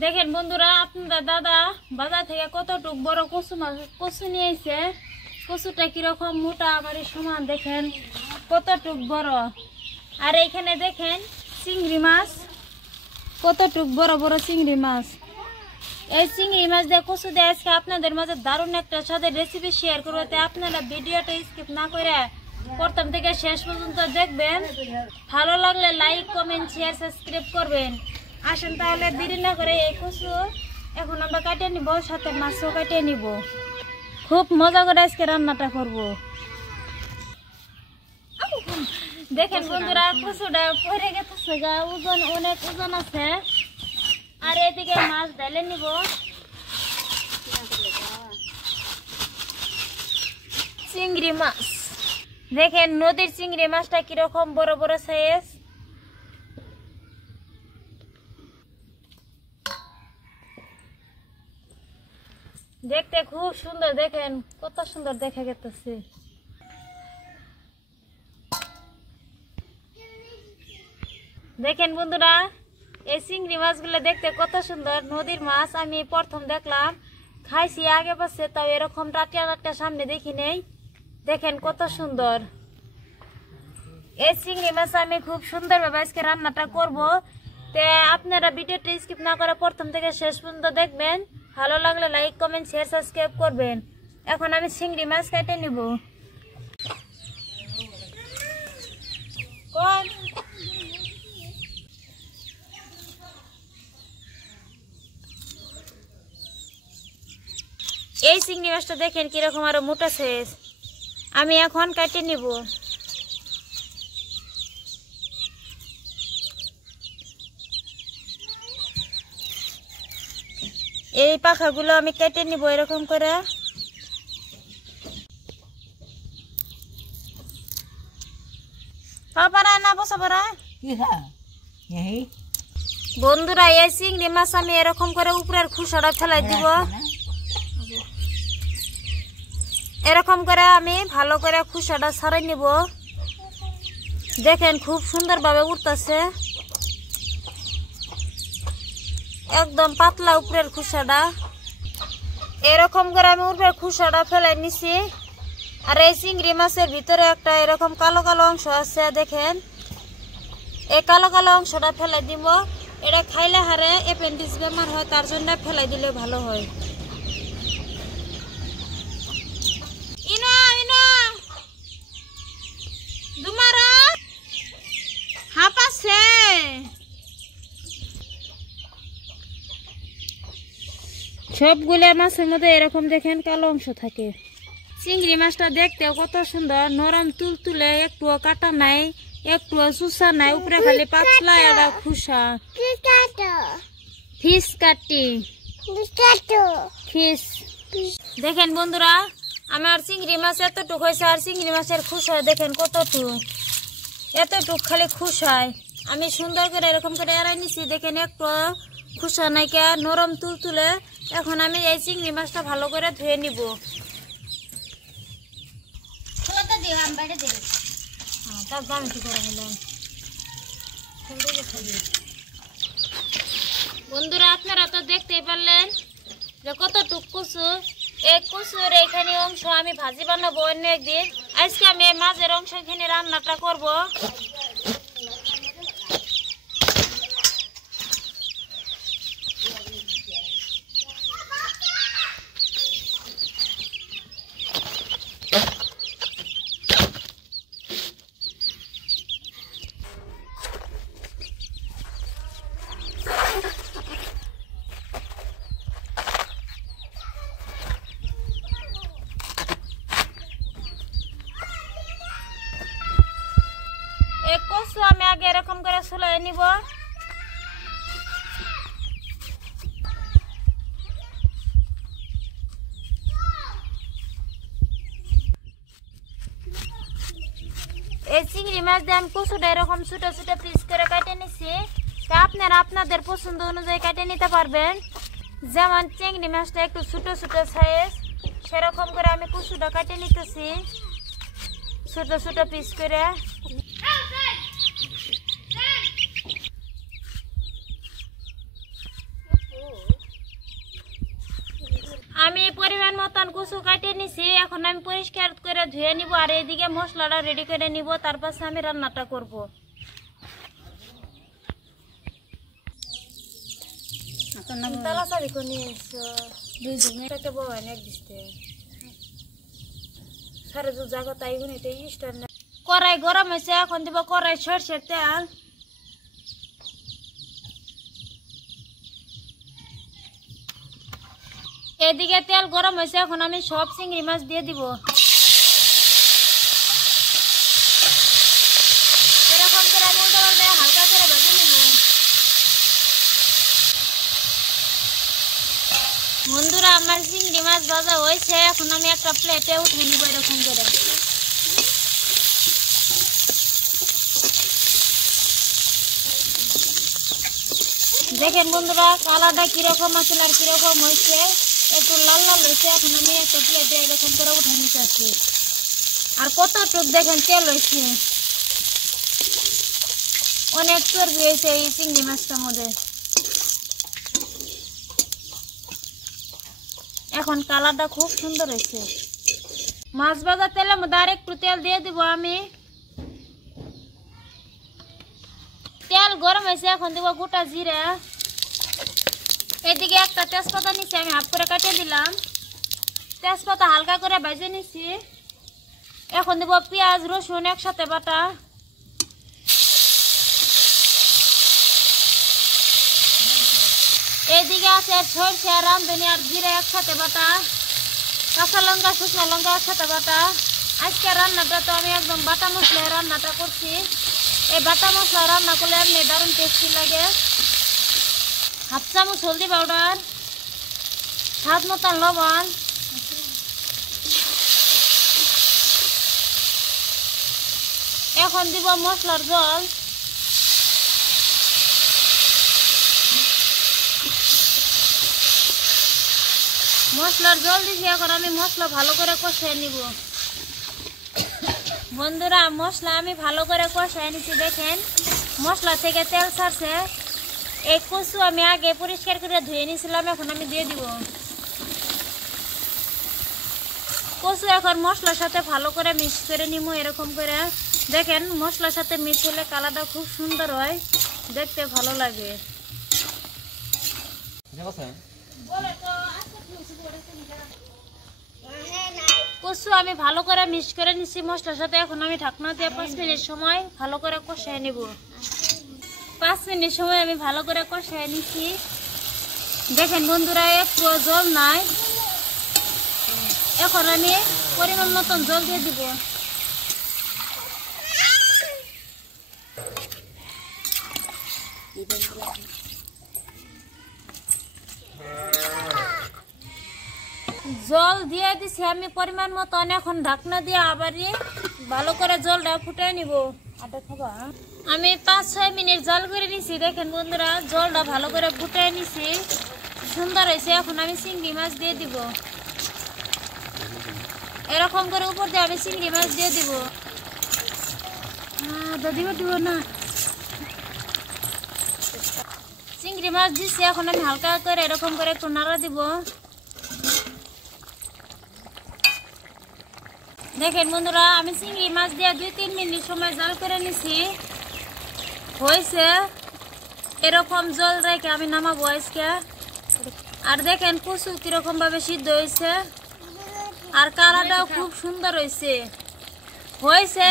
দেখেন বন্ধুরা, আপনাদের দাদা বাজার থেকে কতটুক বড় কচু নিয়ে এসে। কচুটা কিরকম মোটা আমার সমান, দেখেন কতটুক বড়। আর এখানে দেখেন চিংড়ি মাছ, কতটুক বড় বড় চিংড়ি মাছ। এই চিংড়ি মাছ দিয়ে কচু দিয়ে আজকে আপনাদের মাঝে দারুণ একটা স্বাদের রেসিপি শেয়ার করবো। তাই আপনারা ভিডিওটা স্কিপ না করে প্রথম থেকে শেষ পর্যন্ত দেখবেন। ভালো লাগলে লাইক, কমেন্ট, শেয়ার, সাবস্ক্রাইব করবেন। আসেন তাহলে দেরি না করে এই কচু এখন আমরা কাটিয়ে নিব, সাথে মাছও কাটিয়ে নিব। খুব মজা করে আজকে রান্নাটা করব। দেখেন বন্ধুরা, কচুটা পরে গেছে, ওজন অনেক ওজন আছে। আর এদিকে মাছ ঢেলে নিব। চিংড়ি মাছ দেখেন, নদীর চিংড়ি মাছটা কিরকম বড় বড় সাইজ। দেখতে খুব সুন্দর, দেখেন কত সুন্দর দেখা গেছে। দেখেন বন্ধুরা, এই চিংড়ি মাছগুলো দেখতে কত সুন্দর, নদীর মাছ। আমি প্রথম দেখলাম, খাইছি আগে পাশে, তাও এরকম টাটকা টাটকা সামনে দেখি নেই। দেখেন কত সুন্দর এই চিংড়ি মাছ। আমি খুব সুন্দরভাবে আজকে রান্নাটা করব। তে আপনারা ভিডিওটা স্কিপ না করে প্রথম থেকে শেষ পর্যন্ত দেখবেন। ভালো লাগলে লাইক, কমেন্ট, শেয়ার, সাবস্ক্রাইব করবেন। এখন আমি চিংড়ি মাছ কেটে নিব। এই চিংড়ি মাছটা দেখেন কিরকম আরো মোটা সাইজ। আমি এখন কেটে নিব। এই পাখাগুলো আমি কেটে নিব এরকম করে। বন্ধুরা, এই চিংড়ি মাছ আমি এরকম করে উপরের খোসাটা ফেলাই দিব। এরকম করে আমি ভালো করে খোসাটা ছাড়াই নিব। দেখেন খুব সুন্দরভাবে উঠতেছে, একদম পাতলা উপরের খোসাটা। এরকম করে আমি উপরের খোসাটা ফেলাই নিছি। আর এই চিংড়ি মাছের ভিতরে একটা এরকম কালো কালো অংশ আছে, দেখেন এই কালো কালো অংশটা ফেলাই দিব। এটা খাইলে হারে অ্যাপেন্ডিক্স বেমার হয়, তার জন্য ফেলাই দিলে ভালো হয়। সবগুলা মাছের মধ্যে এরকম দেখেন কালো অংশ থাকে। চিংড়ি মাছটা দেখতে কত সুন্দর, নরম তুলতুলে, একটুও কাটা নাই, একটুও চুষা নাই, উপরে খালি পাতলা একটা খোসা। ফিশ কাটি ফিশ। দেখেন বন্ধুরা, আমার চিংড়ি মাছ এতটুক হয়েছে। আর চিংড়ি মাছের খোসা দেখেন কতটুক, এতটুক খালি খোসায়। আমি সুন্দর করে এরকম করে এড়াই নিছি। দেখেন একটু খোসা নাইকা, নরম তুলতুলে। এখন আমি এই চিংড়ি মাছটা ভালো করে ধুয়ে নিব। বন্ধুরা, আপনারা তো দেখতেই পারলেন যে কতটুক কচু। এই কচুর এখানে অংশ আমি ভাজি বানাবো অন্য একদিন। আজকে আমি এই মাছের অংশ এখানে রান্নাটা করব। কচু আমি আগে এরকম করে চুলাই নিব। এই চিংড়ি মাছ দিয়ে আমি কচুটা এরকম ছোট ছোট পিস করে কেটে নিছি। তা আপনারা আপনাদের পছন্দ অনুযায়ী কেটে নিতে পারবেন। যেমন চিংড়ি মাছটা একটু ছোট ছোট সাইজ, সেরকম করে আমি কচুটা কেটে নিতেছি ছোট ছোট পিস করে। আমি পরিমাণ মতন কচু কাটে নিছি, এখন আমি পরিষ্কার করে ধুয়ে নিব আর এইদিকে মশলাটা রেডি করে নিব, তারপর আমি রান্নাটা করব। তালা চাবি কোনি দুইজনকে বয় এক দিতে সারে যে জায়গা তাই গুনিতে স্টার না। কড়াই গরম হয়েছে, এখন দিব কড়াই সরষের তেল। এদিকে তেল গরম হয়েছে, এখন আমি সব চিংড়ি মাছ দিয়ে দিব। এরকম করে আমি উল্টো পাল্টে হালকা করে ভেজে নিব। বন্ধুরা আমার চিংড়ি মাছ ভাজা হয়েছে, এখন আমি একটা প্লেটে উঠে নিব এরকম করে। দেখেন বন্ধুরা কালারটা কিরকম আছে আর কিরকম হয়েছে, একটু লাল লাল হয়েছে। এখন আমি একটা প্লেটে এরকম করে উঠে নিতে আসছি। আর কতটুক দেখেন তেল হয়েছে, অনেক চর্বি হয়েছে এই চিংড়ি মাছটার মধ্যে। এখন কালারটা খুব সুন্দর হয়েছে। মাছ ভাজা তেলের মধ্যে আর একটু তেল দিয়ে দিব আমি। তেল গরম হয়েছে, এখন দিব গোটা জিরা। এদিকে একটা তেজপাতা নিচ্ছি, আমি হাফ করে কাটিয়ে দিলাম। তেজপাতা হালকা করে ভেজে নিচ্ছি। এখন দিব পেঁয়াজ রসুন একসাথে বাটা। এইদিকে আছে সরষে রাঁধুনি আর জিরা একসাথে বাটা, কাঁচা লঙ্কা শুকনো লঙ্কা একসাথে বাটা। আজকে রান্নাটা তো আমি একদম বাটা মশলায় রান্নাটা করছি। এই বাটা মশলা রান্না করলে এমনি দারুণ টেস্টি লাগে। হাফ চামচ হলদি পাউডার, স্বাদ মতন লবণ, এখন দিব মশলার জল। মশলার জল দিছি, এখন আমি মশলা ভালো করে কষিয়ে নিব। বন্ধুরা মশলা আমি ভালো করে কষিয়ে নিছি, দেখেন মশলা থেকে তেল ছাড়ছে। এই কচু আমি আগে পরিষ্কার করে ধুয়ে নিয়েছিলাম, এখন আমি দিয়ে দিব কচু। এখন মশলার সাথে ভালো করে মিক্স করে নিব এরকম করে। দেখেন মশলার সাথে মিক্স হলে কালারটা খুব সুন্দর হয়, দেখতে ভালো লাগে। কচু আমি ভালো করে মিক্স করে নিচ্ছি মশলার সাথে। এখন আমি ঢাকনা দিয়ে 5 মিনিট সময় ভালো করে কষিয়ে নিব। 5 মিনিট সময় আমি ভালো করে কষিয়ে নিচ্ছি। দেখেন বন্ধুরা একটু জল নাই, এখন আমি পরিমাণ মতন জল দিয়ে দিব। জল দিয়ে দিছি আমি পরিমাণ মতন। এখন ঢাকনা দিয়ে আবারই ভালো করে জলটা ফুটিয়ে নিব। আমি 5-6 মিনিট জল করে নিছি। দেখেন বন্ধুরা জলটা ভালো করে ফুটিয়ে নিছি, সুন্দর হয়েছে। এখন আমি চিংড়ি মাছ দিয়ে দিব এরকম করে, উপর দিয়ে আমি চিংড়ি মাছ দিয়ে দিব। দিব না, চিংড়ি মাছ দিচ্ছি। এখন আমি হালকা করে এরকম করে একটু নাড়া দিব। দেখেন বন্ধুরা আমি চিংড়ি মাছ দিয়ে 2-3 মিনিট সময় জাল করে নিছি, হয়েছে। এরকম জল রেখে আমি নামাবো আজকে। আর দেখেন কচু কিরকম ভাবে সিদ্ধ হয়েছে, আর কালারটাও খুব সুন্দর হয়েছে।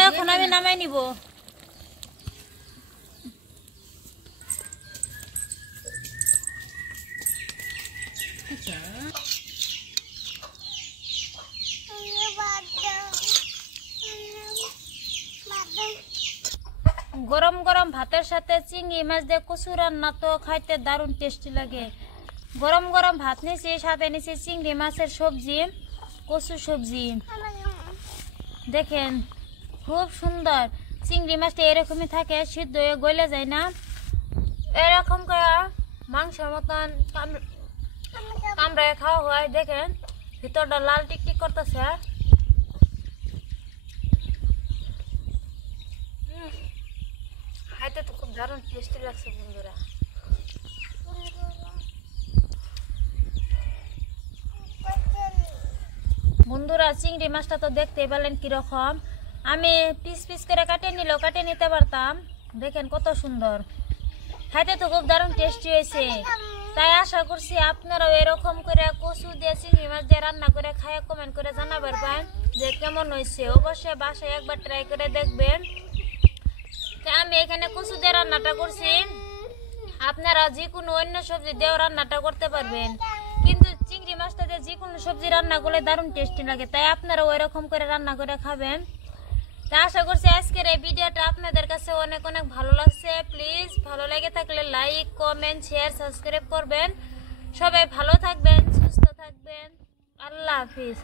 এখন আমি নামাই নিব। গরম গরম ভাতের সাথে চিংড়ি মাছ দিয়ে কচু রান্না তো খাইতে দারুণ টেস্টি লাগে। গরম গরম ভাত নিছি, সাথে নিছি চিংড়ি মাছের সবজি, কচু সবজি। দেখেন খুব সুন্দর। চিংড়ি মাছটা এরকমই থাকে, সিদ্ধ হয়ে গলে যায় না। এরকম করে মাংসের মতন কামড়ায় খাওয়া হয়। দেখেন ভিতরটা লাল টিকটিক করতেছে। খাইতে তো খুব দারুণ টেস্টি লাগছে বন্ধুরা। বন্ধুরা চিংড়ি মাছটা তো দেখতেই পেলেন কিরকম। আমি পিস পিস করে কাটে নিতে পারতাম। দেখেন কত সুন্দর, খাইতে তো খুব দারুণ টেস্টি হয়েছে। তাই আশা করছি আপনারাও এরকম করে কচু দিয়ে চিংড়ি মাছ দিয়ে রান্না করে খায় কমেন্ট করে জানাবার পারেন যে কেমন হয়েছে। অবশ্যই বাসায় একবার ট্রাই করে দেখবেন। আমি এখানে কচু দিয়ে রান্নাটা করছি, আপনারা যে কোনো অন্য সবজি দিয়েও রান্নাটা করতে পারবেন, কিন্তু চিংড়ি মাছটা দিয়ে যে কোনো সবজি রান্না করলে দারুণ টেস্টি লাগে। তাই আপনারা ওই রকম করে রান্না করে খাবেন। তা আশা করছি আজকের এই ভিডিওটা আপনাদের কাছে অনেক অনেক ভালো লাগছে। প্লিজ ভালো লেগে থাকলে লাইক, কমেন্ট, শেয়ার, সাবস্ক্রাইব করবেন। সবাই ভালো থাকবেন, সুস্থ থাকবেন। আল্লাহ হাফিজ।